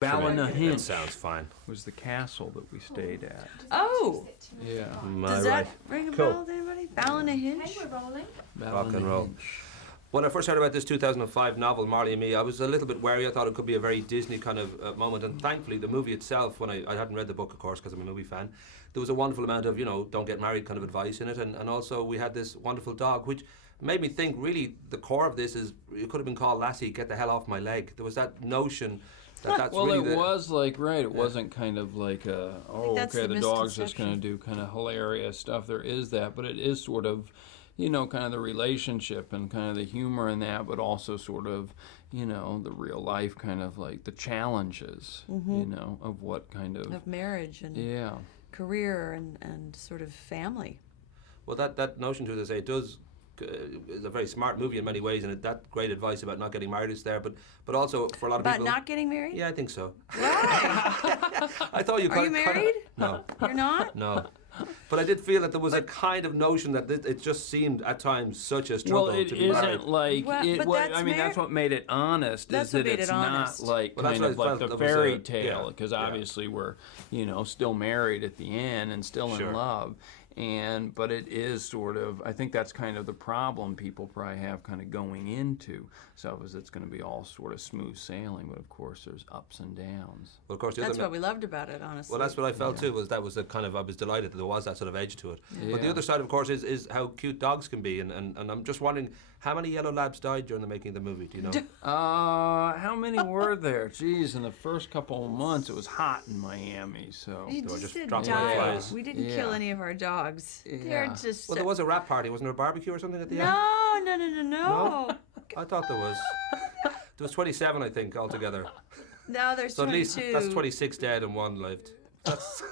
Ballynahinch. That sounds fine. Was the castle that we stayed at. Oh! Yeah. Does that ring a bell to anybody? Ballynahinch? We're rolling. Rock and roll. Ballynahinch. When I first heard about this 2005 novel, Marley and Me, I was a little bit wary. I thought it could be a very Disney kind of moment, and thankfully the movie itself, when I hadn't read the book, of course, because I'm a movie fan, there was a wonderful amount of, don't get married kind of advice in it, and also we had this wonderful dog, which made me think, really, the core of this is, it could have been called Lassie, get the hell off my leg. There was that notion that's well, really it was like, right, it wasn't kind of like, the dog's just going to do kind of hilarious stuff. There is that, but it is sort of, kind of the relationship and kind of the humor in that, but also sort of, the real life kind of like the challenges, of what kind of marriage and career and sort of family. Well, that notion to this, it does is a very smart movie in many ways, and that great advice about not getting married is there, but also for a lot of people. About not getting married? Yeah, I think so. Why? I thought you. Are you married? No. You're not? No. But I did feel that there was a kind of notion that it just seemed at times such a struggle it to be married. isn't like that's what made it honest. That's is that what made it's it honest. not like kind of like the fairy tale, because obviously we're still married at the end and still in love. But it is sort of, I think that's kind of the problem people probably have kind of going into. So it's going to be all sort of smooth sailing, but of course there's ups and downs. Well, of course, that's what we loved about it, honestly. Well, that's what I felt too. Was a kind of, I was delighted that there was that sort of edge to it. Yeah. But the other side, of course, is how cute dogs can be, and I'm just wondering how many yellow labs died during the making of the movie. Do you know? How many were there? Geez, in the first couple of months it was hot in Miami, so You Do I just just didn't drop die. like flies? We didn't kill any of our dogs. They're just. Well, there was a wrap party. Wasn't there a barbecue or something at the end? No. I thought there was. There was 27, I think, altogether. No, there's So 22. at least that's 26 dead and one lived. That's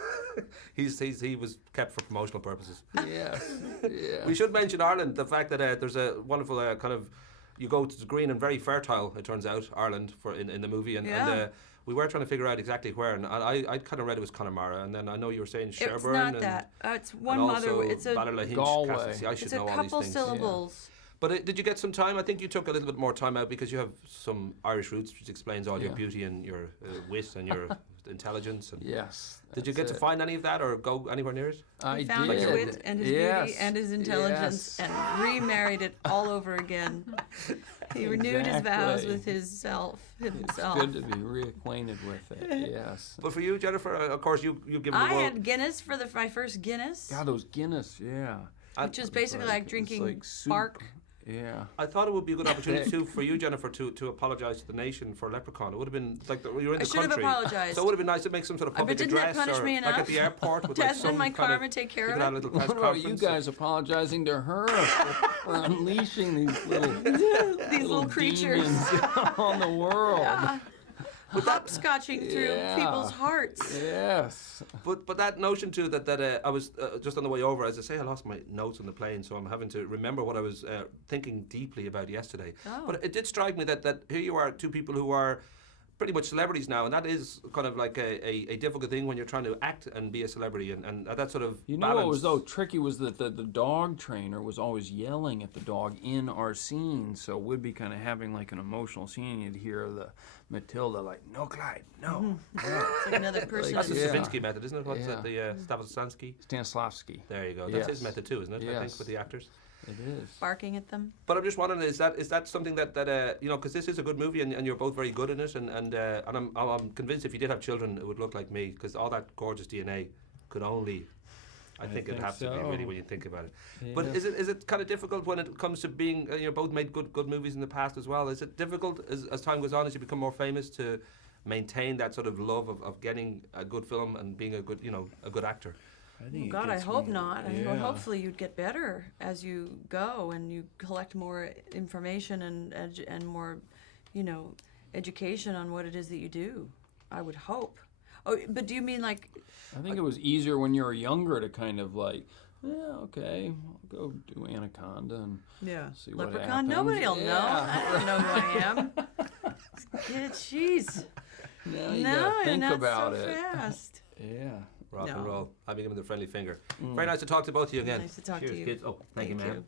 he was kept for promotional purposes. Yeah. We should mention Ireland. The fact that there's a wonderful kind of, you go to the green and very fertile, it turns out, Ireland in the movie, and we were trying to figure out exactly where, and I kind of read it was Connemara, and then I know you were saying Sherburne. It's not that. It's one and mother. also It's a Ballynahinch Galway. Castle. See, I should It's know a all these couple things. syllables. But did you get some time? I think you took a little bit more time out because you have some Irish roots, which explains all your beauty and your wit and your intelligence. And Yes. Did you get to find any of that or go anywhere near it? I He found did. his wit and his beauty and his intelligence and remarried it all over again. He renewed his vows with himself. It's good to be reacquainted with it, yes. But for you, Jennifer, of course, you've given I the world... had Guinness for my first Guinness. God, those Guinness, yeah. Which is basically like drinking like soup. bark. Yeah. I thought it would be a good opportunity too for you, Jennifer, to apologise to the nation for Leprechaun. It would have been like you were in the I should have country. apologised. So it would have been nice to make some sort of public but didn't that address, punish or me like enough? at the airport with To like have some my kind karma of, take care you of could have a it? little press What about you conference. guys apologizing to her for unleashing these little creatures demons on the world? Hopscotching through people's hearts. Yes. But that notion too that I was just on the way over, as I say, I lost my notes on the plane, so I'm having to remember what I was thinking deeply about yesterday. Oh. But it did strike me that here you are, two people who are pretty much celebrities now, and that is kind of like a difficult thing when you're trying to act and be a celebrity, and that sort of balance. What was though tricky was that the dog trainer was always yelling at the dog in our scene, so we'd be kind of having like an emotional scene. You'd hear the Matilda like, "No, Clyde, no." It's like another person. That's the Yeah. Stravinsky method, isn't it? What's it? The Stanislavski? Stanislavski. There you go. That's his Yes. method too, isn't it? I Yes. think with the actors. It is. barking at them. But I'm just wondering, is that something that because this is a good movie and you're both very good in it, and I'm convinced if you did have children, it would look like me, because all that gorgeous DNA could only. I think it'd have to be really when you think about it. Yeah. But is it kind of difficult when it comes to being both made good movies in the past as well? Is it difficult as time goes on, as you become more famous, to maintain that sort of love of getting a good film and being a good actor? I think God, I hope not. Well, hopefully you'd get better as you go and you collect more information and more, education on what it is that you do. I would hope. Oh, but do you mean like... I think it was easier when you were younger to kind of like, okay, I'll go do Anaconda and see what Leprechaun, happens. nobody will know. I don't know who I am. Jeez. Now you gotta think not about so it. fast. Yeah. Rock and roll. Having him in the friendly finger. Very nice to talk to both of you again. Nice to talk Cheers, to you. kids. Oh, thank you, man.